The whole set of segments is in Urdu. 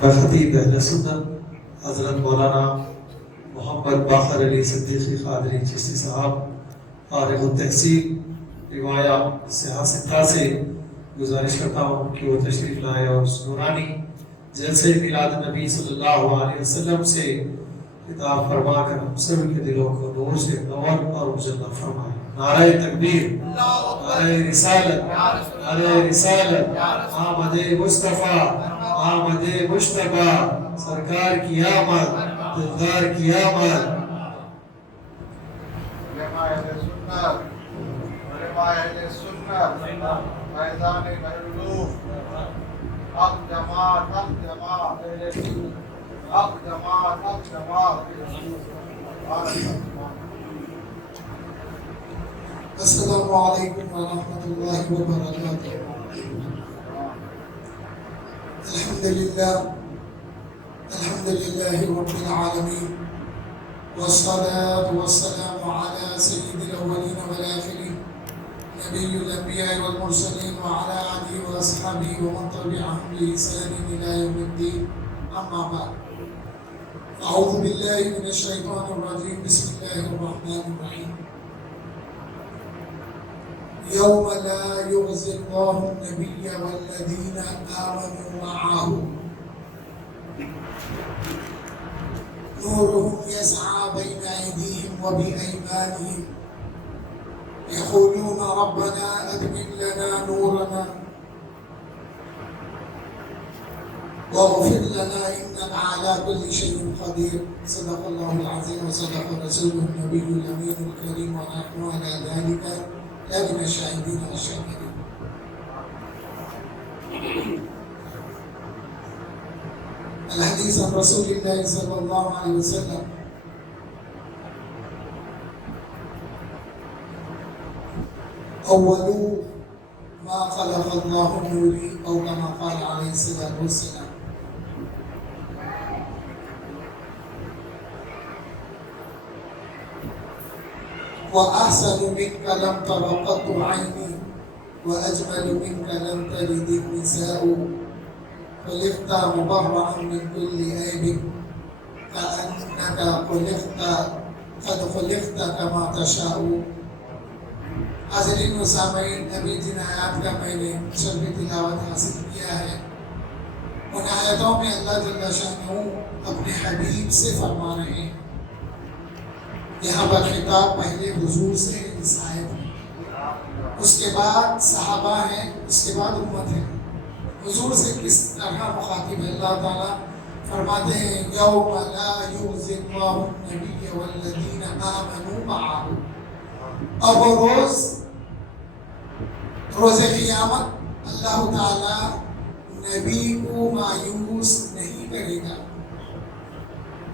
خطیب اہل سنت حضرت مولانا محمد باقر علی صدیقی قادری چشتی صاحب فارغ التحصیل روایہ سیاستہ سے گزارش کرتا ہوں کہ وہ تشریف لائے اور نورانی جلسے میلاد نبی صلی اللہ علیہ وسلم سے خطاب فرما کر ہم سب کے دلوں کو نور سے نور اور مجلہ فرمائے۔ نعرہ تکبیر، نعرہ رسالت، نعرہ رسالت، آمد مصطفیٰ، آمد مشتبہ، سرکار کی آمد، دلدار کی آمد۔ علماء اہل سنت، علماء اہل سنت، فیضان بہلوف، حق جماعت، حق جماعت، حق جماعت، حق جماعت۔ السلام علیکم ورحمۃ اللہ وبرکاتہ۔ الحمد للہ رب العالمین، والصلاة والسلام على سید الاولین والآخرین، نبی الانبیاء والمرسلین، وعلى آلہ واصحابہ ومن تبعهم بإحسان إلی یوم الدین، اما بعد۔ اعوذ باللہ من الشیطان الرجیم، بسم اللہ الرحمن الرحیم۔ یوم لا یخزی اللہ النبی والذین آمنوا معه نورهم يسعى بين أيديهم وبأيمانهم يقولون ربنا أتمم لنا نورنا واغفر لنا إنك على كل شيء قدير۔ صدق الله العظيم وصدق رسوله النبي الأمين الكريم، ونحن على ذلك لمن الشاهدين والشاكرين۔ الحديث عن رسول الله صلى الله عليه وسلم: أول ما خلق الله نوري، أو كما قال عليه الصلاة والسلام۔ وأحسن منك لم تر قط عيني، وأجمل منك لم تلد النساء، خلقت مبرأ من كل عيب، كأنك قد خلقت كما تشاء۔ حاضرین و سامعین، ابھی جن آیات کا میں نے شرح تلاوت حاصل کیا ہے، ان آیتوں میں اللہ جل شانہ اپنے حبیب سے فرما رہے ہیں۔ یہاں پر خطاب پہلے حضور سے اس آیت میں، اس کے بعد صحابہ ہیں، اس کے بعد امت ہے۔ حضور سے کس طرح مخاطب ہے؟ اللہ تعالیٰ فرماتے ہیں: یوم لا یخزی اللہ النبی والذین آمنوا معه۔ اور وہ روز قیامت اللہ تعالیٰ نبی کو مایوس نہیں کرے گا۔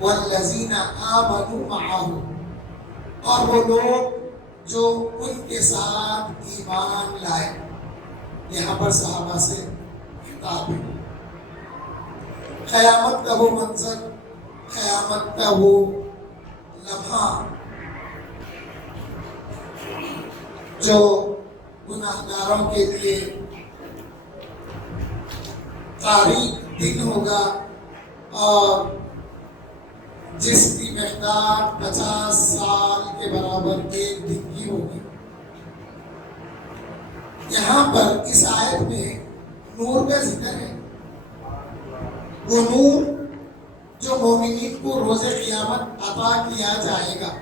والذین آمنوا معه، اور وہ لوگ جو ان کے ساتھ ایمان لائے۔ یہاں پر صحابہ سے خطاب ہے۔ قیامت کا وہ منظر، قیامت کا وہ لمحہ جو گناہگاروں کے لیے تاریک دن ہوگا، اور جس کی مقدار 50 سال کے برابر ایک دن کی ہوگی۔ یہاں پر اس آیت میں نور کا ذکر ہے۔ وہ نور جو مومنین کو روز قیامت عطا کیا جائے گا،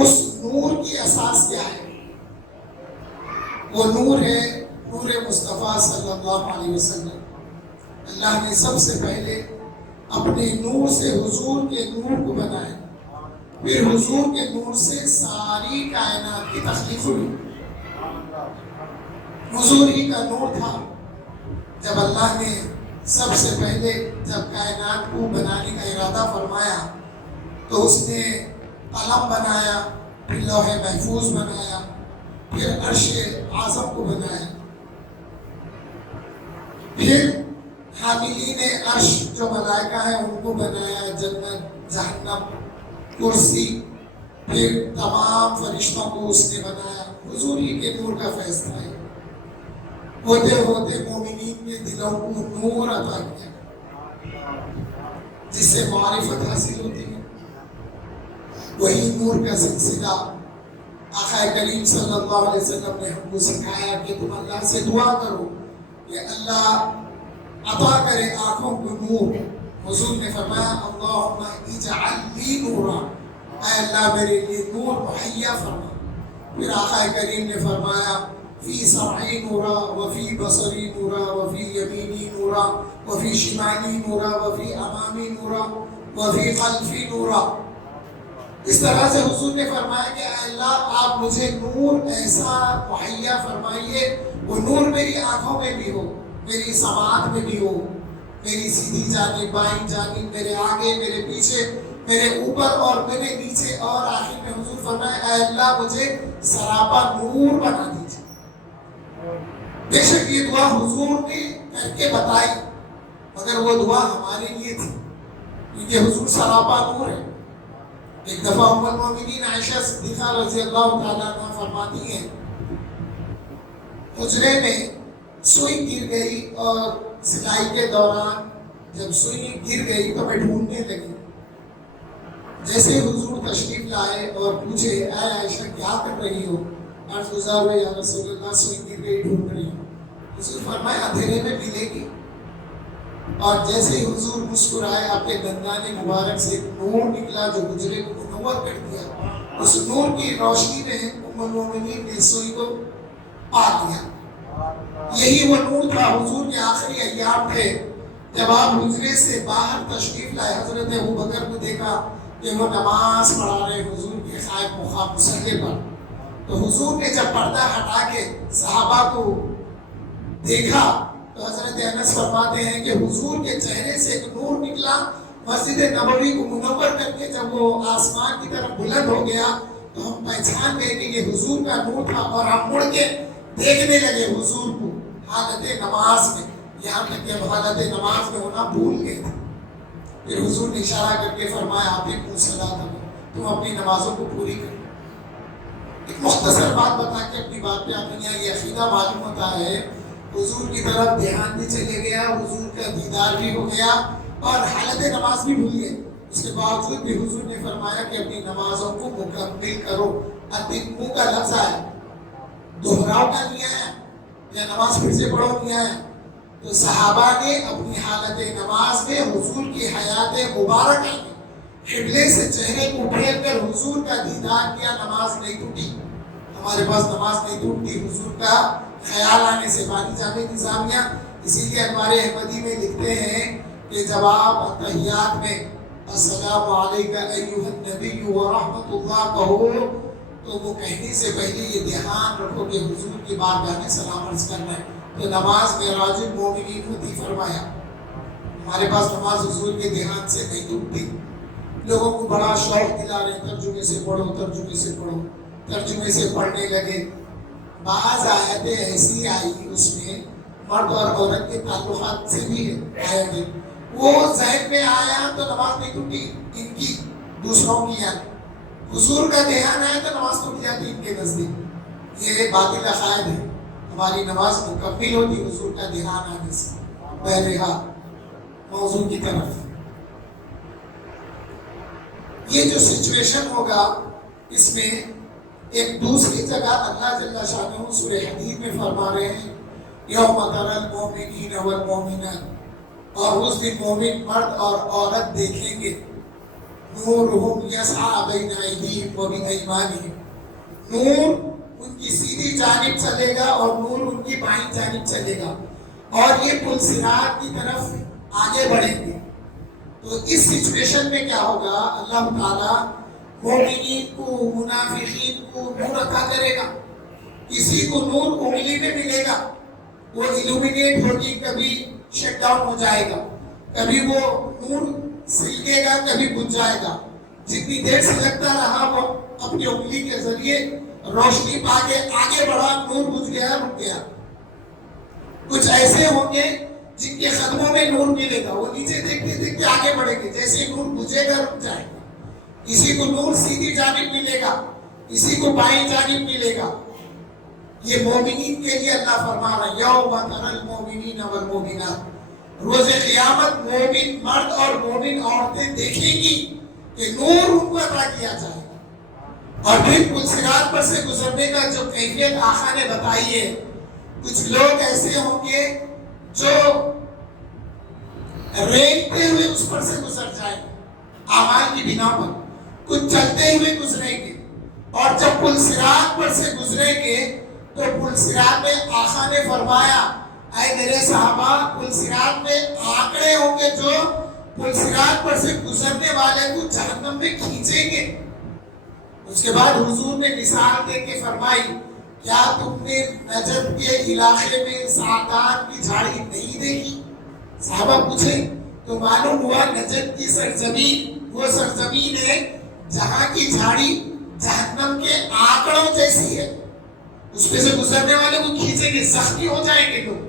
اس نور کی اساس کیا ہے؟ وہ نور ہے نور مصطفیٰ صلی اللہ علیہ وسلم۔ اللہ نے سب سے پہلے اپنے نور سے حضور کے نور کو بنایا، پھر حضور کے نور سے ساری کائنات کی تخلیق ہوئی۔ حضور ہی کا نور تھا۔ جب اللہ نے سب سے پہلے جب کائنات کو بنانے کا ارادہ فرمایا تو اس نے قلم بنایا، پھر لوح محفوظ بنایا، پھر عرش اعظم کو بنایا، پھر حاملین عرش جو ملائکہ ہیں ان کو بنایا، جنت، جہنم، کرسی، پھر تمام فرشتوں کو اس نے بنایا۔ حضور ہی کے نور کا فیض تھا۔ ہوتے ہوتے مومنین کے دلوں کو نور عطا کیا جس سے معرفت حاصل ہوتی ہے. وہی نور کا سلسلہ آقا کریم صلی اللہ علیہ وسلم نے ہم کو سکھایا کہ تم اللہ سے دعا کرو کہ اللہ عطا کرے آنکھوں کو نور. حضور نے فرمایا اللہم اجعل لی نورا، اے اللہ میرے لیے نور مہیا فرما. پھر آقا کریم نے فرمایا فی سمعی نورا وفی بصری نورا وفی یمینی نورا وفی شمالی نورا وفی امامی نورا وفی خلفی نورا. اس طرح سے حضور نے فرمایا کہ اے اللہ آپ مجھے نور ایسا مہیا فرمائیے، وہ نور میری آنکھوں میں بھی ہو، میری سماعت میں بھی ہو، میری سیدھی جانب بائیں جانب، میرے آگے میرے پیچھے، میرے اوپر اور میرے نیچے. اور آخر میں حضور فرمایا اے اللہ مجھے سراپا نور بنا دیجیے. بے شک یہ دعا حضور نے کر کے بتائی، مگر وہ دعا ہمارے لیے تھی کیونکہ حضور سراپا نور ہے. ایک دفعہ ام المومنین عائشہ صدیقہ رضی اللہ تعالیٰ عنہ فرماتی ہیں حجرے میں سوئی گر گئی اور سلائی کے دوران جب سوئی گر گئی تو میں ڈھونڈنے لگی. جیسے حضور تشریف لائے اور پوچھے اے عائشہ کیا کر رہی ہو؟ عرض گزار ہوئے یا رسول اللہ سوئی گر گئی ڈھونڈ رہی ہوں. حضور فرمایا اندھیرے میں ملے گی. اور جیسے ہی حضور مسکرائے آپ کے دندان مبارک سے ایک نور نکلا جو حجرے کو منور کر دیا. اس نور کی روشنی نے ام المومنین نے سوئی کو پا لیا. یہی وہ نور تھا. حضور کے آخری ایام تھے جب آپ حجرے سے باہر تشریف لائے. حضرت ابوبکر کو دیکھا کہ وہ نماز پڑھا رہے حضور کے خائب مخاب مصلی پر. تو حضور نے جب پردہ ہٹا کے صحابہ کو دیکھا تو حضرت انس فرماتے ہیں کہ حضور کے چہرے سے ایک نور نکلا مسجد نبوی کو منور کر کے جب وہ آسمان کی طرف بلند ہو گیا تو ہم پہچان گئے کہ یہ حضور کا نور تھا. اور ہم مڑ کے دیکھنے لگے حضور کو حالت نماز میں، یہاں تک کہ حالت نماز میں ہونا بھول گئے تھے. پھر حضور نے اشارہ کر کے فرمایا آپ ایک صلاۃ کرو، تم اپنی نمازوں کو پوری کرو. ایک مختصر بات بتا کے اپنی بات پہ آپ نے یہ عقیدہ معلوم ہوتا ہے حضور کی طرف دھیان بھی چلے گیا، حضور کا دیدار بھی ہو گیا اور حالت نماز بھی بھول گئے. اس کے باوجود بھی حضور نے فرمایا کہ اپنی نمازوں کو مکمل کرو. اتموا کا لفظ ہے، دہراؤ کا نہیں آیا یا نماز پھر سے پڑھو نہیں آیا. تو صحابہ نے اپنی حالت نماز میں حضور کی حیات مبارکہ میں قبلے سے چہرے کو پھیر کر حضور کا دیدار کیا. نماز نہیں ٹوٹی، ہمارے پاس نماز نہیں ٹوٹتی حضور کا خیال آنے سے. بانی جامع نظامیہ اسی لیے انوار احمدی میں لکھتے ہیں کہ جب آپ تحیات میں السلام علیکہ ایھا النبی ورحمۃ اللہ کہو تو وہ کہنے سے پہلے یہ دھیان رکھو کہ حضور کی بارگاہ میں سلام عرض کرنا ہے. تو نماز معراج المومنین ہوتی فرمایا. ہمارے پاس نماز حضور کے دھیان سے نہیں ٹوٹتی. لوگوں کو بڑا شوق دلا رہے ترجمے سے پڑھو ترجمے سے پڑھو، ترجمے سے پڑھنے لگے. بعض آیتیں ایسی آئی اس میں مرد اور عورت کے تعلقات سے بھی آیتیں، وہ ذہن میں آیا تو نماز نہیں ٹوٹی ان کی، دوسروں کی یعنی. حضور کا دھیان آیا تو نماز ٹوٹ جاتی ان کے نزدیک. یہ باطل عقائد ہے. ہماری نماز مکمل ہوتی حضور کا دھیان آنے سے. بہرحال موضوع کی طرف، یہ جو سچویشن ہوگا اس میں ایک دوسری جگہ اللہ جل شانہ سورہ حدید میں فرما رہے ہیں یوم تری المؤمنین والمؤمنات، اور اس دن مومن مرد اور عورت دیکھیں گے نورہم یسعی بین ایدیہم وبایمانہم، نور ان کی سیدھی جانب چلے گا اور نور ان کی بائیں جانب چلے گا اور یہ پل صراط کی طرف آگے بڑھیں گے. تو اس سچویشن میں کیا ہوگا؟ اللہ تعالیٰ مومنین کو منافقین کو نور عطا کرے گا. کسی کو نور انگلی میں ملے گا، وہ ایلومینیٹ ہوگی، کبھی شٹ ڈاؤن ہو جائے گا، کبھی وہ نور سلکے گا، کبھی بجھ جائے گا. جتنی دیر سے لگتا رہا وہ اپنی انگلی کے ذریعے روشنی پا کے آگے بڑھا، نور بجھ گیا رک گیا. کچھ ایسے ہوں گے جن کے قدموں میں نور ملے گا، وہ نیچے دیکھتے دیکھتے آگے بڑھیں گے، جیسے نور بجھے گا رک جائے گا. کسی کو نور سیدھی جانب ملے گا، کسی کو بائیں جانب ملے گا. یہ مومنین کے لیے اللہ فرما رہا ہے یوم تری المؤمنین والمؤمنات، روز قیامت مومن مرد اور مومن عورتیں دیکھیں گی کہ نور ان کو عطا کیا جائے گا۔ اور پھر پل صراط پر سے گزرنے کا جو کیفیت آقا نے بتائی ہے، کچھ لوگ ایسے ہوں گے جو رینگتے ہوئے اس پر سے گزر جائیں گے اعمال کی بنا پر، کچھ چلتے ہوئے گزریں گے، اور جب پل صراط پر سے گزریں گے تو پل صراط میں آقا نے فرمایا اے میرے صحابہ، پل صراط میں آنکڑے ہوں گے جو پل صراط پر سے گزرنے والے کو جہنم میں کھینچیں گے۔ اس کے بعد حضور نے مثال دے کے فرمائی کیا تم نے نجد کے علاقے میں سعدان کی جھاڑی نہیں دیکھی؟ صحابہ پوچھے تو معلوم ہوا نجد کی سرزمین وہ سرزمین ہے جہاں کی جھاڑی جہنم کے آنکڑوں جیسی ہے، اس پہ سے گزرنے والے کو کھینچیں گے، زخمی ہو جائیں گے لوگ،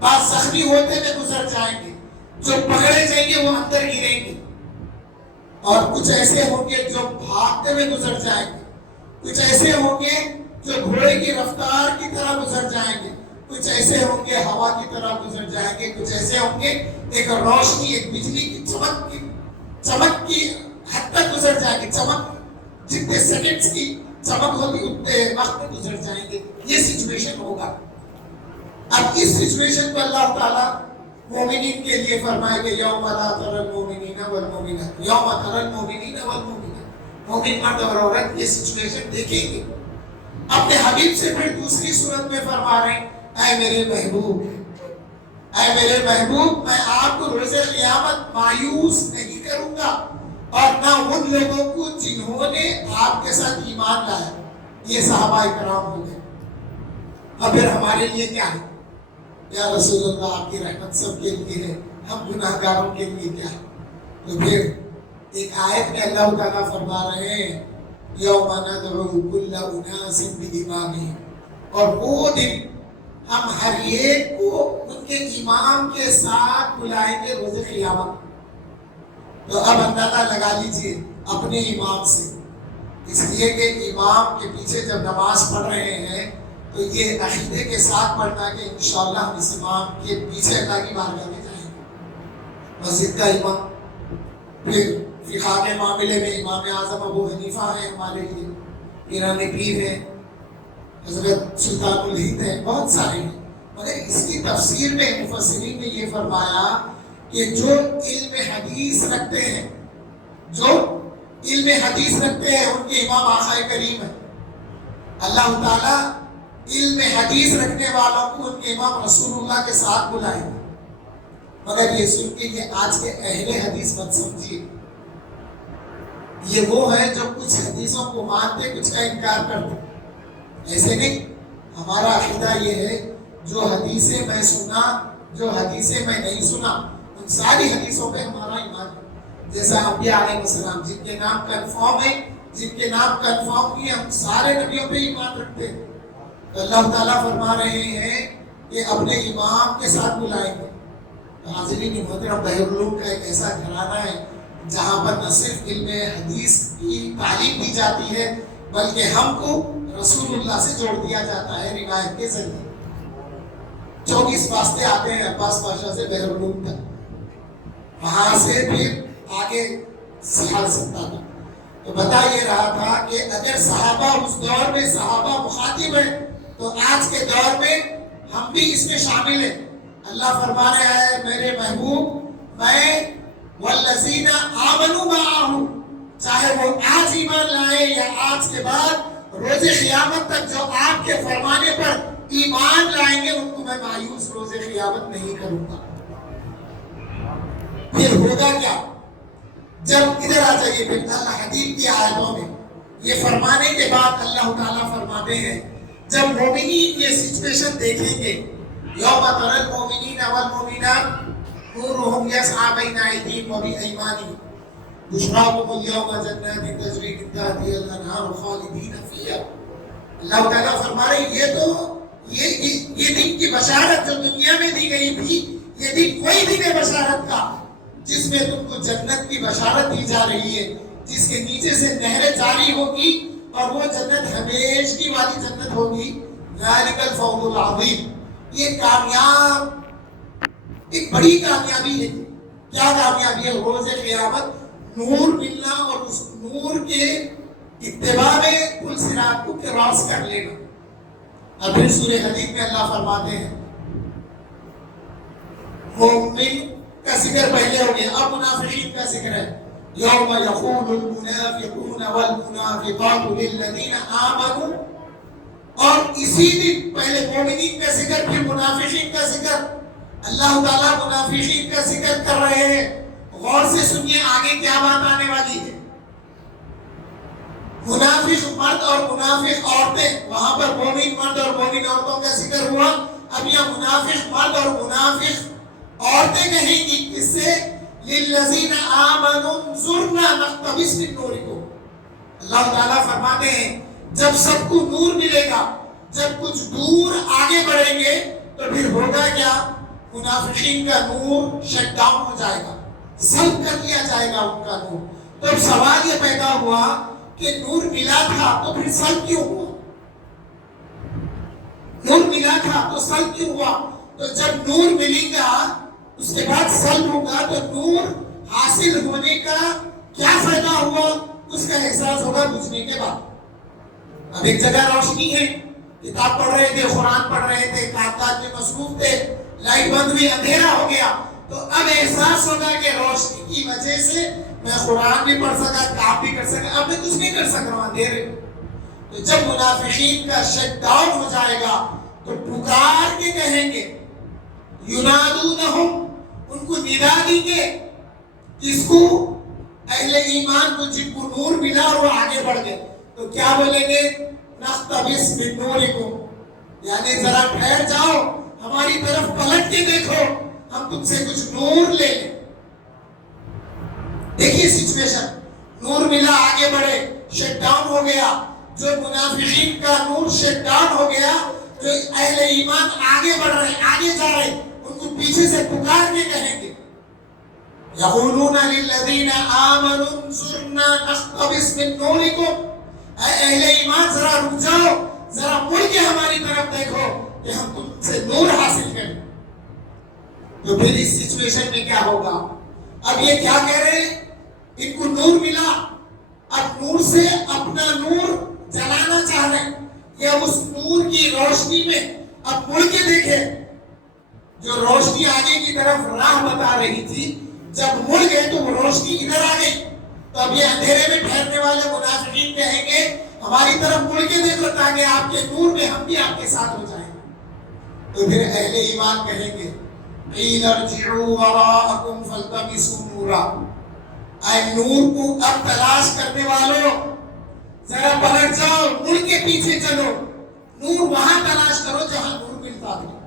بعض زخمی ہوتے ہوئے گزر جائیں گے، جو پکڑے جائیں گے وہ اندر گریں گے، اور کچھ ایسے ہوں گے جو بھاگتے ہوئے گزر جائیں گے، کچھ ایسے ہوں گے جو گھوڑے کی رفتار کی طرح گزر جائیں گے، کچھ ایسے ہوں گے ہوا کی طرح گزر جائیں گے، کچھ ایسے ہوں گے ایک روشنی، ایک بجلی کی چمک کی حد تک گزر جائیں گے، چمک جتنے سیکنڈز کی چمک ہوگی اتنے وقت میں گزر جائیں گے۔ یہ سچویشن ہوگا۔ اب اس سچویشن کو اللہ تعالیٰ مومنین کے لیے فرمائے کہ یوم لا تری المؤمنین والمؤمنات، یوم تری المؤمنین والمؤمنات، مومن مرد اور عورت یہ سچویشن دیکھیں گے۔ اپنے حبیب سے پھر دوسری صورت میں فرما رہے ہیں اے میرے محبوب، اے میرے محبوب، میں آپ کو روز قیامت مایوس نہیں کروں گا، اور نہ ان لوگوں کو جنہوں نے آپ کے ساتھ ایمان لایا۔ یہ صحابہ کرام ہو گئے۔ اب پھر ہمارے لیے کیا ہے؟ یا رسول اللہ آپ کی رحمت سب کے لیے ہے، ہم گناہ گاروں کے لیے کیا ہے؟ تو پھر ایک آیت میں اللہ تعالیٰ فرما رہے ہیں یوم ندعو کل اناس بامامہم، اور وہ دن ہم ہر ایک کو ان کے امام کے ساتھ بلائیں گے روز قیامت۔ تو اب اندازہ لگا لیجئے اپنے امام سے، اس لیے کہ امام کے پیچھے جب نماز پڑھ رہے ہیں تو یہ عقیدے کے ساتھ پڑھنا کہ انشاءاللہ ہم اس امام کے پیچھے اللہ کی بارگاہ میں جائیں گے۔ مسجد کا امام، پھر فقہ کے معاملے میں امام اعظم ابو حنیفہ ہیں ہمارے لیے، پیران پیر ہیں، حضرت سلطان الہند ہیں، بہت سارے ہیں۔ مگر اس کی تفسیر میں مفسرین نے یہ فرمایا کہ جو علم حدیث رکھتے ہیں، جو علم حدیث رکھتے ہیں ان کے امام آقا کریم ہیں۔ اللہ تعالیٰ علم حدیث رکھنے والوں کو ان کے امام رسول اللہ کے ساتھ بلائیں گے۔ مگر یہ سن کے یہ آج کے اہل حدیث مت سمجھیے، یہ وہ ہیں جو کچھ حدیثوں کو مانتے کچھ کا انکار کرتے، ایسے نہیں۔ ہمارا عقیدہ یہ ہے جو حدیثیں میں سنا، جو حدیثیں میں نہیں سنا، ان ساری حدیثوں پہ ہمارا ایمان ہے۔ جیسا انبیاء علیہ السلام جن کے نام کنفرم ہیں، جن کے نام کنفرم نہیں ہیں، ہم سارے نبیوں پہ ایمان رکھتے ہیں۔ تو اللہ تعالیٰ فرما رہے ہیں کہ اپنے امام کے ساتھ بلائیں گے۔ حاضرین محترم، بحر العلوم کا ایک ایسا گھرانہ ہے جہاں پر نہ صرف علم حدیث کی تعلیم دی جاتی ہے بلکہ ہم کو رسول اللہ سے جوڑ دیا جاتا ہے روایت کے ذریعے۔ 24 واسطے آتے ہیں عباس بادشاہ سے بحر العلوم تک، وہاں سے پھر آگے سہل سکتا تھا۔ تو بتا یہ رہا تھا کہ اگر صحابہ اس دور میں صحابہ مخاطب ہیں تو آج کے دور میں ہم بھی اس میں شامل ہیں۔ اللہ فرما رہا ہے میرے محبوب، میں والذین آمنوا معہ، چاہے وہ آج ایمان لائے یا آج کے بعد روز قیامت تک جو آپ کے فرمانے پر ایمان لائیں گے ان کو میں مایوس روز قیامت نہیں کروں گا۔ پھر ہوگا کیا؟ جب ادھر آ جائیے پھر اللہ حدیث کی آیتوں میں یہ فرمانے کے بعد اللہ تعالیٰ فرماتے ہیں جب مومنین یہ سچویشن دیکھیں گے، یوم تری المؤمنین والمؤمنات نورهم یسعی بین ایدیہم وبایمانہم بشراکم الیوم جنات تجری من تحتہا الانہار خالدین فیہا۔ اللہ تعالیٰ فرما رہے ہیں یہ تو یہ دن کی بشارت جو دنیا میں دی گئی تھی، یہ دن کوئی دن ہے بشارت کا جس میں تم کو جنت کی بشارت دی جا رہی ہے، جس کے نیچے سے نہریں جاری ہوگی اور وہ جنت ہمیشگی والی جنت ہوگی۔ ذالک الفوز العظیم. یہ کامیاب ایک بڑی کامیابی ہے. کیا کامیابی ہے؟ روز قیامت نور ملنا اور اس نور کے اتباع میں پل صراط کو کراس کر لینا. اب پھر سورہ حدید میں اللہ فرماتے ہیں مومن کا ذکر پہلے ہو گیا، اب منافقین کا ذکر ہے. یوم یقول المنافقون والمنافقات للذین آمنوا، اور اسی دن پہلے مومنین کا ذکر پھر منافقین کا ذکر. اللہ تعالیٰ منافقین کا ذکر کر رہے ہیں. غور سے سنیے آگے کیا بات آنے والی ہے. منافق مرد اور منافق عورتیں، وہاں پر مومن مرد اور مومن عورتوں کا ذکر ہوا. اب یہ منافق مرد اور منافق عورتیں کہیں گی کس سے؟ للذین آمنوا انظرنا نقتبس من نورکم. اللہ تعالیٰ فرماتے ہیں جب سب کو نور ملے گا، جب کچھ دور آگے بڑھیں گے تو پھر ہوگا کیا؟ منافقین کا نور شٹ ڈاؤن ہو جائے گا، سلب کر لیا جائے گا ان کا نور. تو اب سوال یہ پیدا ہوا کہ نور ملا تھا تو پھر سلب کیوں ہوا؟ نور ملا تھا تو سلب کیوں ہوا؟ تو جب نور ملے گا اس کے بعد سلب ہوگا تو نور حاصل ہونے کا کیا فائدہ ہوا اس کا احساس ہوگا بجھنے کے بعد. اب ایک جگہ روشنی ہے، کتاب پڑھ رہے تھے، قرآن پڑھ رہے تھے، کام میں مصروف تھے، لائٹ بند ہوئی، اندھیرا ہو گیا، تو اب احساس ہوگا کہ روشنی کی وجہ سے میں قرآن بھی پڑھ سکا، کام بھی کر سکا، اب میں کچھ نہیں کر سک رہا ہوں اندھیرے. تو جب منافقین کا شٹ ڈاؤن ہو جائے گا تو پکار کے کہیں گے ینادونہم، ان کو ندا دیں گے. کس کو؟ اہل ایمان کو، جن کو نور ملا اور وہ آگے بڑھ گئے. تو کیا بولیں گے؟ نقتبس من نورکم، یعنی ذرا ٹھہر جاؤ، ہماری طرف پلٹ کے دیکھو، ہم تم سے کچھ نور لے لیں. دیکھیے سچویشن، نور ملا، آگے بڑھے، شٹ ڈاؤن ہو گیا. جو منافقین کا نور شٹ ڈاؤن ہو گیا، جو اہل ایمان آگے بڑھ رہے ہیں، آگے جا رہے ہیں، ان کو پیچھے سے پکار کے کہیں گے یقولون للذین آمنوا انظرنا نقتبس من نورکم، اے اہل ایمان ذرا رک جاؤ، ذرا مڑ کے ہماری طرف دیکھو کہ ہم تم سے نور حاصل کریں. تو پھر اس سچویشن میں کیا ہوگا؟ اب یہ کیا کہہ رہے ہیں؟ ان کو نور ملا، اب نور سے اپنا نور جلانا چاہ رہے ہیں. یہ اس نور کی روشنی میں اب مڑ کے دیکھیں، جو روشنی آگے کی طرف راہ بتا رہی تھی، جب مڑ گئے تو وہ روشنی ادھر آ گئی. تو اب یہ اندھیرے میں ٹھہرنے والے منافقین کہیں گے ہماری طرف مڑ کے دیکھو تاکہ آپ کے نور میں ہم بھی آپ کے ساتھ ہو جائیں. تو پھر اہل ایمان کہیں گے قیل ارجعوا وراءکم فالتمسوا نورا، اے نور کو اب تلاش کرنے والوں ذرا پلٹ جاؤ، مڑ کے پیچھے چلو، نور وہاں تلاش کرو جہاں نور ملتا تھا.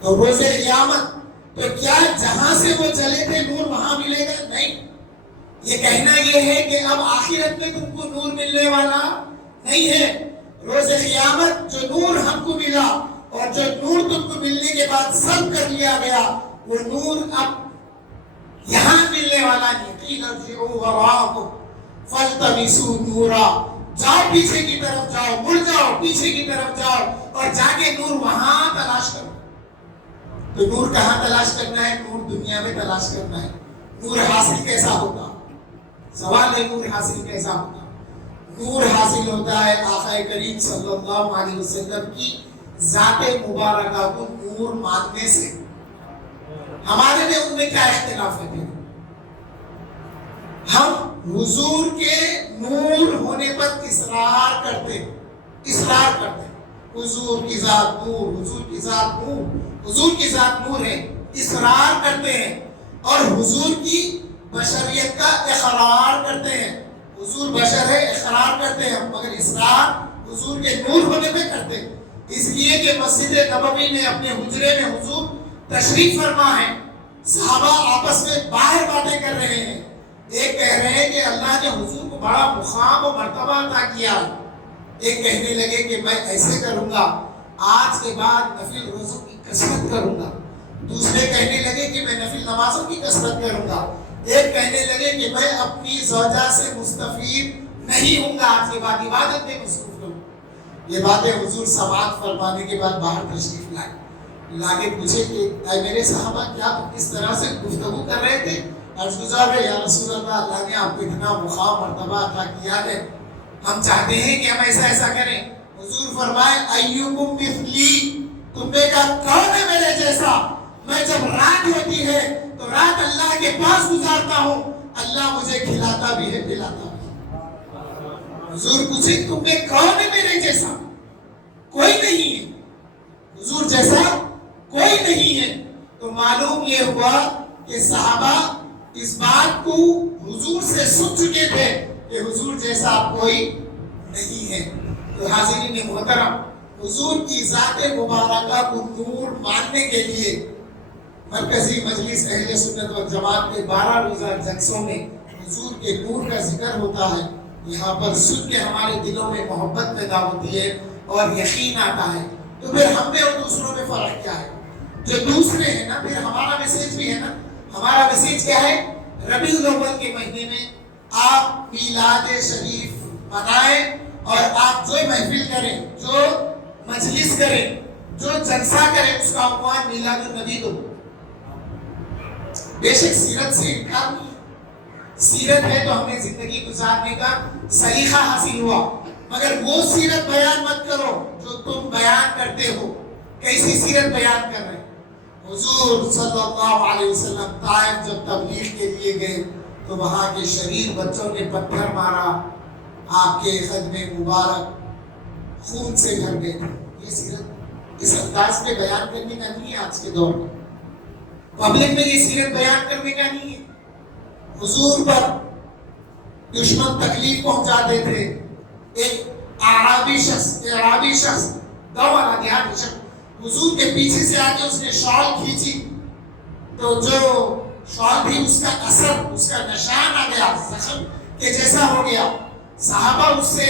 تو روز قیامت تو کیا جہاں سے وہ چلے تھے نور وہاں ملے گا؟ نہیں. یہ کہنا یہ ہے کہ اب آخرت میں تم کو نور ملنے والا نہیں ہے. روز قیامت جو نور ہم کو ملا اور جو نور تم کو ملنے کے بعد سلب کر لیا گیا، وہ نور اب یہاں ملنے والا نہیں. قیل ارجعوا وراءکم فالتمسوا نورا، جاؤ پیچھے کی طرف جاؤ، مڑ جاؤ پیچھے کی طرف جاؤ اور جا کے نور وہاں تلاش کرو. تو نور کہاں تلاش کرنا ہے؟ نور دنیا میں تلاش کرنا ہے. نور حاصل کیسا ہوگا؟ سوال ہے نور حاصل کیسا ہوگا؟ نور حاصل ہوتا ہے آقا کریم صلی اللہ علیہ وسلم کی ذات مبارکہ کو نور ماننے سے. ہمارے میں ان میں کیا اختلاف ہے؟ ہم حضور کے نور ہونے پر اصرار کرتے ہیں. حضور کی ذات نور، حضور کی ذات نور، حضور کی ذات نور ہے، اصرار کرتے ہیں. اور حضور کی بشریت کا اقرار کرتے ہیں. حضور بشر ہے، اقرار کرتے ہیں، مگر اصرار حضور کے نور ہونے پہ کرتے ہیں. اس لیے کہ مسجد نبوی میں اپنے حجرے میں حضور تشریف فرما ہے، صحابہ آپس میں باہر باتیں کر رہے ہیں. ایک کہہ رہے ہیں کہ اللہ نے حضور کو بڑا مقام و مرتبہ عطا کیا. ایک کہنے لگے کہ میں ایسے کروں گا، آج کے بعد نفل روزوں کی کثرت کروں گا. دوسرے کہنے لگے کہ میں نفل نمازوں کی کثرت کروں گا. ایک کہنے لگے کہ میں اپنی زوجہ سے مستفید نہیں ہوں گا، آج کے بعد عبادت میں مصروف ہوں. یہ باتیں حضور سماعت فرمانے کے بعد باہر تشریف لائے، لا کے پوچھے کہ اے میرے صحابہ کیا تم اس طرح سے گفتگو کر رہے تھے؟ عرض گزار رہے یا رسول اللہ نے آپ کو اتنا مقام مرتبہ عطا کیا ہے، ہم چاہتے ہیں کہ ہم ایسا ایسا کریں۔ حضور فرمائے ایوکم مثلی، تم میں کا کون ہے میرے جیسا؟ میں جب رات ہوتی ہے تو رات اللہ کے پاس گزارتا ہوں، اللہ مجھے کھلاتا بھی ہے پلاتا بھی ہے۔ حضور پوچھے تم میں کون ہے میرے جیسا؟ کوئی نہیں ہے، حضور جیسا کوئی نہیں ہے۔ تو معلوم یہ ہوا کہ صحابہ اس بات کو حضور سے سن چکے تھے کہ حضور جیسا کوئی نہیں ہے۔ تو حاضرین محترم، حضور کی ذات مبارکہ کو نور ماننے کے لیے مرکزی مجلس اہل سنت و جماعت کے 12 روزہ جلسوں میں حضور کے نور کا ذکر ہوتا ہے۔ یہاں پر سن کے ہمارے دلوں میں محبت پیدا ہوتی ہے اور یقین آتا ہے۔ تو پھر ہم میں اور دوسروں میں فرق کیا ہے؟ جو دوسرے ہیں نا، پھر ہمارا میسیج بھی ہے نا، ہمارا میسیج کیا ہے؟ ربیع الاول کے مہینے میں آپ میلاد شریف منائیں اور آپ جو محفل کریں، جو مجلس کریں، جو جلسہ کریں، اس کا عنوان میلاد النبی دو۔ بے شک سیرت سے انکار نہیں ہے، سیرت ہے تو ہمیں زندگی گزارنے کا سلیقہ حاصل ہوا، مگر وہ سیرت بیان مت کرو جو تم بیان کرتے ہو۔ کیسی سیرت بیان کر رہے ہیں؟ حضور صلی اللہ علیہ وسلم طائف جب تبلیغ کے لیے گئے تو وہاں کے شریر بچوں نے پتھر مارا، آپ کے خدمے مبارک خون سے بھر گئے۔ یہ سیرت اس انداز میں بیان کرنے کا نہیں ہے آج کے دور میں، پبلک میں یہ سیرت بیان کرنے کا نہیں ہے۔ حضور پر دشمن تکلیف پہنچاتے تھے، ایک اعرابی شخص دوڑا دیہاتی شخص حضور کے پیچھے سے آگے اس نے شال کھینچی تو جو شال تھی اس کا اثر، اس کا نشان آ گیا، زخم کے جیسا ہو گیا۔ صحابہ اس سے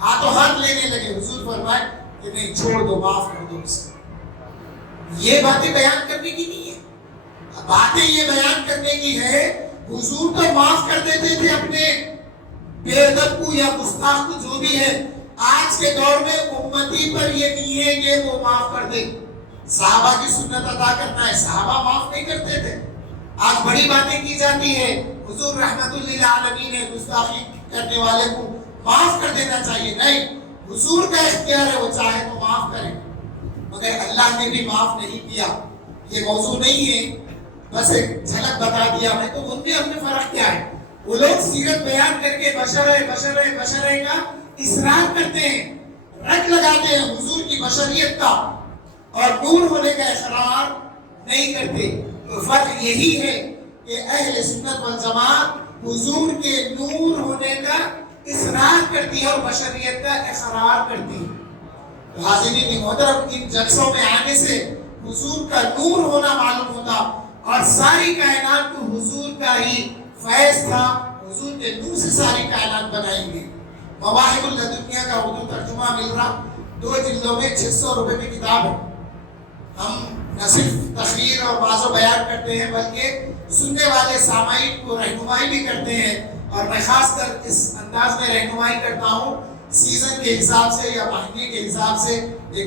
ہاتھوں ہاتھ لینے لگے، حضور فرمائے کہ نہیں، چھوڑ دو، معاف کر دو اسے۔ یہ باتیں بیان کرنے کی نہیں ہے، باتیں یہ بیان کرنے کی ہے۔ حضور تو معاف کر دیتے تھے اپنے بے ادب کو یا گستاخ کو، جو بھی ہے۔ آج کے دور میں امتی پر یہ نہیں ہے کہ وہ معاف کر دے۔ صحابہ کی سنت ادا کرنا ہے، صحابہ معاف نہیں کرتے تھے۔ آج بڑی باتیں کی جاتی ہے، حضور رحمت للعالمین نے گستاخی کرنے والے کو معاف کر دینا چاہیے۔ نہیں، حضور کا اختیار ہے، وہ چاہے تو معاف کرے، مگر اللہ نے بھی معاف نہیں کیا۔ یہ موضوع نہیں ہے، بس ایک جھلک بتا دیا میں۔ تو ان میں ہم نے فرق کیا ہے؟ وہ لوگ سیرت بیان کر کے بشر کا اصرار کرتے ہیں، رٹ لگاتے ہیں حضور کی بشریت کا، اور نور ہونے کا اقرار نہیں کرتے۔ تو فرق یہی ہے کہ اہل سنت والجماعت حضور کے نور ہونے کا اصرار کرتی ہے اور بشریت کا اقرار کرتی ہے۔ تو حاضرین محترم، ان جلسوں میں آنے سے حضور کا نور ہونا معلوم ہوتا، اور ساری کائنات کو حضور کا ہی فیض تھا، حضور کے نور سے ساری کائنات بنائیں گے۔ مواہب اللدنیہ کا اردو ترجمہ مل رہا، 2 جلدوں میں 600 روپے میں کتاب ہے۔ ہم نہ صرف تقریر اور واضح و بیان کرتے ہیں بلکہ سننے والے سامعین کو رہنمائی بھی کرتے ہیں، اور میں خاص کر اس انداز میں رہنمائی کرتا ہوں، سیزن کے حساب سے یا مہینے کے حساب سے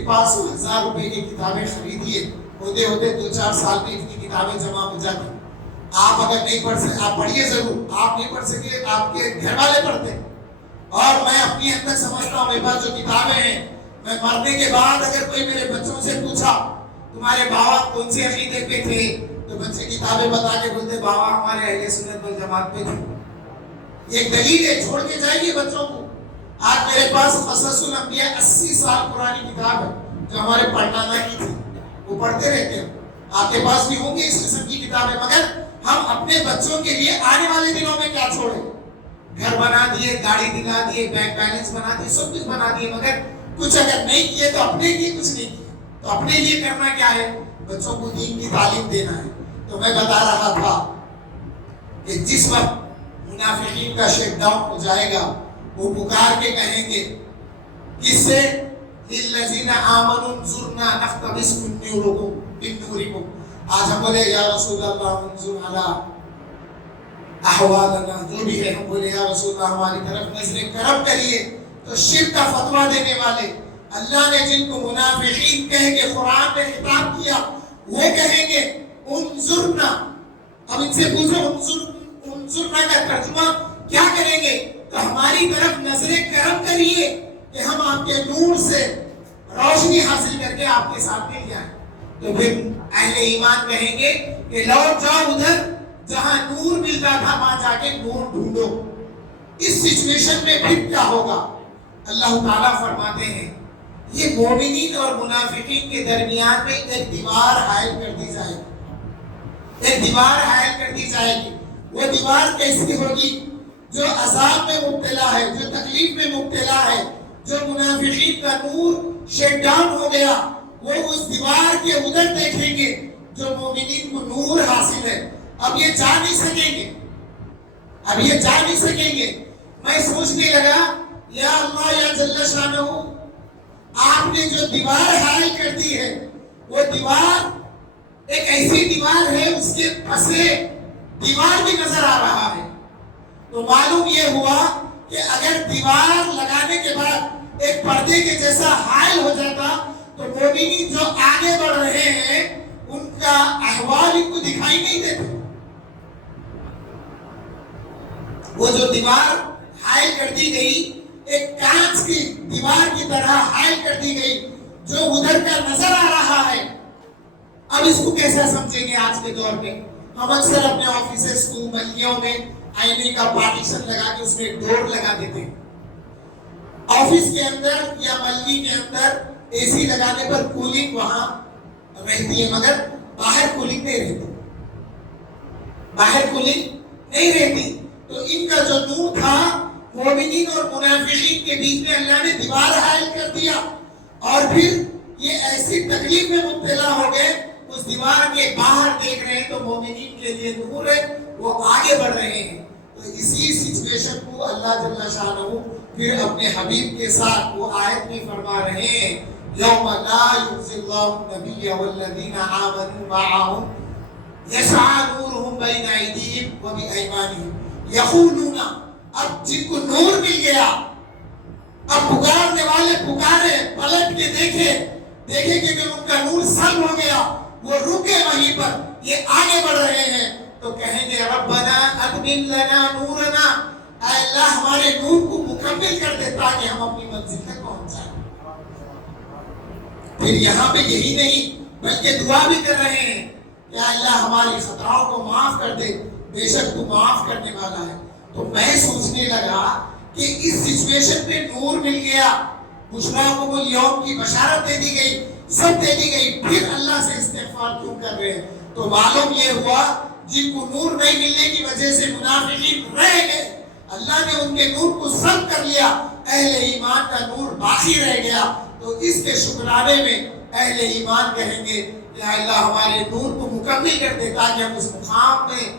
500,000 روپے کی کتابیں خریدیے، ہوتے ہوتے 2-4 سال میں اتنی کتابیں جمع ہو جاتی۔ آپ اگر نہیں پڑھ سکتے، آپ پڑھیے ضرور، آپ نہیں پڑھ سکے آپ کے گھر والے پڑھتے ہیں۔ اور میں اپنی حد تک سمجھتا ہوں، میرے پاس جو کتابیں ہیں، میں مرنے کے بعد اگر کوئی میرے بچوں سے پوچھا تمہارے بابا کون سے عقیدے پہ تھے، تو بچے کتابیں بتا کے بولتے بابا ہمارے اہل سنت والجماعت پہ تھے۔ یہ ایک دلیل ہے، چھوڑ کے جائیے بچوں کو۔ آج میرے پاس قصص الانبیاء 80 سال پرانی کتاب ہے جو ہمارے پڑھنانا کی تھی، وہ پڑھتے رہتے ہیں۔ آپ کے پاس بھی ہوں گے اس قسم کی کتابیں، مگر ہم اپنے بچوں کے لیے آنے والے دنوں میں کیا چھوڑیں؟ گھر بنا دیے، گاڑی دلا دیے، بینک بیلنس بنا دیے، سب کچھ بنا دیے، مگر کچھ اگر نہیں کیے تو اپنے لیے کچھ نہیں کیے۔ تو اپنے لیے کرنا کیا ہے؟ بچوں کو دین کی تعلیم دینا ہے۔ تو میں بتا رہا تھا کہ جس وقت منافقین کا شیک ڈاؤن ہو جائے گا، وہ پکار کے کہیں گے کس سے؟ للذین آمنوا انظرنا نقتبس من نورکم۔ آج ہم بولے یا رسول اللہ انظر علی احوالنا، جو بھی ہے ہم بولے یا رسول اللہ ہماری طرف نظر کرم کریے، تو شرک کا فتویٰ دینے والے، اللہ نے جن کو منافقین کہہ کے قرآن میں خطاب کیا، وہ کہیں گے انظرنا. اب ان سے پوچھو انظرنا کا ترجمہ کیا کریں گے؟ تو ہماری طرف نظر کرم کریے کہ ہم آپ کے نور سے روشنی حاصل کر کے آپ کے ساتھ مل جائیں. تو پھر اہل ایمان کہیں گے کہ لوٹ جاؤ ادھر جہاں نور ملتا تھا، وہاں جا کے نور ڈھونڈو. اس سچویشن میں پھر کیا ہوگا؟ اللہ تعالیٰ فرماتے ہیں یہ مومنین اور منافقین کے درمیان میں ایک دیوار حائل کر دی جائے گی. ایک دیوار حائل کر دی جائے گی. وہ دیوار کیسی ہوگی؟ جو عذاب میں مبتلا ہے، جو تکلیف میں مبتلا ہے، جو منافقین کا نور شٹ ڈاؤن ہو گیا، وہ اس دیوار کے ادھر دیکھیں گے جو مومنین کو نور حاصل ہے. اب یہ جا نہیں سکیں گے، اب یہ جا نہیں سکیں گے. میں سوچنے لگا یا اللہ یا جل شانہ، آپ نے جو دیوار حائل کر دی ہے وہ دیوار ایک ایسی دیوار ہے، اس کے پسے دیوار بھی نظر آ رہا ہے. تو معلوم یہ ہوا کہ اگر دیوار لگانے کے بعد ایک پردے کے جیسا حائل ہو جاتا تو مومنین جو آگے بڑھ رہے ہیں ان کا احوال ان کو دکھائی نہیں دیتے. وہ جو دیوار حائل کر دی گئی ایک کانچ کی دیوار کی طرح حائل کر دی گئی جو ادھر کا نظر آ رہا ہے. اب اس کو کیسا سمجھیں گے آج کے دور میں؟ ہم اکثر اپنے آفیسز کو ملیوں میں آئینے کا پارٹیشن لگا کے اس میں ڈور لگا دیتے ہیں. آفس کے اندر یا ملی کے اندر اے سی لگانے پر کولنگ وہاں رہتی ہے، مگر باہر کولنگ نہیں رہتی. باہر کولنگ نہیں رہتی. تو ان کا جو نور تھا مومنین اور منافقین کے بیچ میں اللہ نے دیوار حائل کر دیا، اور پھر یہ ایسی تکلیف میں مبتلا ہو گئے. اس دیوار کے باہر دیکھ رہے ہیں تو مومنین کے لیے نور ہے، وہ آگے بڑھ رہے ہیں. تو اسی سچویشن کو اللہ جل شانہ پھر اپنے حبیب کے ساتھ وہ آیت میں فرما رہے ہیں یوم لا یخزی اللہ النبی والذین آمنوا معه یسعی نورهم بین ایدیہم وبایمانہم یقولون. اب جن کو نور مل گیا، اب پکارنے والے پکارے، پلٹ کے دیکھے کہ ان کا نور سلب ہو گیا، وہ رکے وہیں پر، یہ آگے بڑھ رہے ہیں تو کہیں گے ربنا اتمم لنا نورنا، اے اللہ ہمارے نور کو مکمل کر دے تاکہ ہم اپنی منزل تک پہنچ جائیں. پھر یہاں پہ یہی نہیں بلکہ دعا بھی کر رہے ہیں کہ اللہ ہماری خطاؤں کو معاف کر دے، بے شک تو معاف کرنے والا ہے. تو میں سوچنے لگا کہ اس سچویشن پہ نور مل گیا، بشراکم اليوم کی بشارت دے دی گئی، سب دے دی گئی، پھر اللہ سے استغفار کیوں کر رہے ہیں؟ تو معلوم یہ ہوا جن کو نور نہیں ملنے کی وجہ سے منافقین رہ گئے، اللہ نے ان کے نور کو سلب کر لیا، اہل ایمان کا نور باقی رہ گیا. تو اس کے شکرانے میں اہل ایمان کہیں گے کہ اللہ ہمارے نور کو مکمل کر دے تاکہ ہم اس مقام میں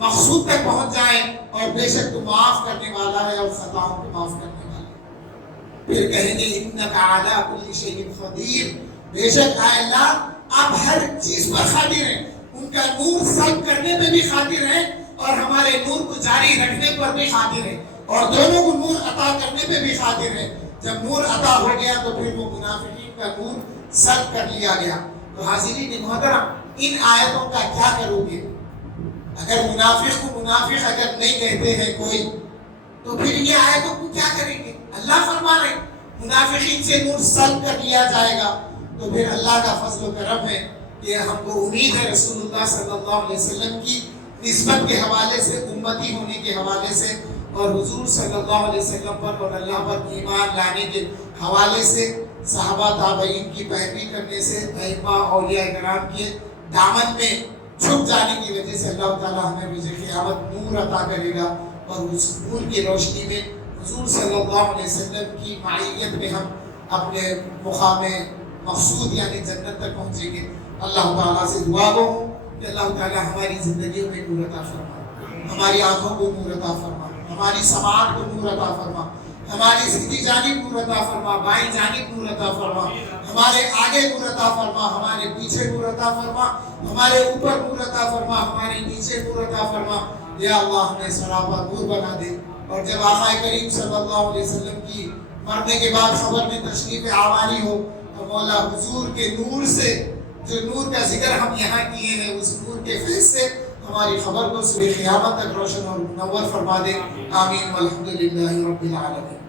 مقصود تک پہنچ جائیں، اور بے شک تو معاف کرنے والا ہے اور خطاؤں کو معاف کرنے والا ہے. پھر کہیں گے انک علی کل شیء قدیر، بے شک اے اللہ آپ ہر چیز پر قادر ہیں. ان کا نور سلب کرنے پہ بھی قادر ہیں اور ہمارے نور کو جاری رکھنے پر بھی قادر ہیں، اور دونوں کو نور عطا کرنے پہ بھی قادر ہیں. جب نور عطا ہو گیا تو پھر وہ منافقین کا نور سلب کر لیا گیا. تو حاضرین محترم، ان آیتوں کا کیا کرو گے؟ اگر منافق کو منافق اگر نہیں کہتے ہیں کوئی، تو پھر یہ آیتوں کو کیا کریں گے؟ اللہ فرما رہے منافقین سے نور سلب کر لیا جائے گا. تو پھر اللہ کا فضل و کرم ہے کہ ہم کو امید ہے رسول اللہ صلی اللہ علیہ وسلم کی نسبت کے حوالے سے، امتی ہونے کے حوالے سے، اور حضور صلی اللہ علیہ وسلم پر اور اللہ پر ایمان لانے کے حوالے سے، صحابہ تابعین کی پیروی کرنے سے، ائمہ اولیاء کرام کے دامن میں چھپ جانے کی وجہ سے اللہ تعالیٰ ہمیں روز قیامت نور عطا کرے گا، اور اس نور کی روشنی میں حضور صلی اللہ علیہ وسلم کی معیت میں ہم اپنے مقام مقصود یعنی جنت تک پہنچیں گے. اللہ تعالیٰ سے دعا گو کہ اللہ تعالیٰ ہماری زندگیوں میں نور عطا فرما، ہماری آنکھوں کو نور عطا فرما، ہماری سماعت کو نور عطا فرما، ہماری سیدھی جانب نور عطا فرما، بائیں جانب نور عطا فرما، ہمارے آگے نور عطا فرما، ہمارے پیچھے نور عطا فرما، ہمارے اوپر نور عطا فرما، ہمارے نیچے نور عطا فرما. یا اللہ ہمیں سراپا نور بنا دے. اور جب آقا کریم صلی اللہ علیہ وسلم کی مرنے کے بعد خبر میں تشریف آوری ہو تو مولا حضور کے نور سے، جو نور کا ذکر ہم یہاں کیے ہیں، اس نور کے فیض سے ہماری خبر کو صبح قیامت تک روشن اور منور فرما دے. آمین والحمدللہ رب العالمین.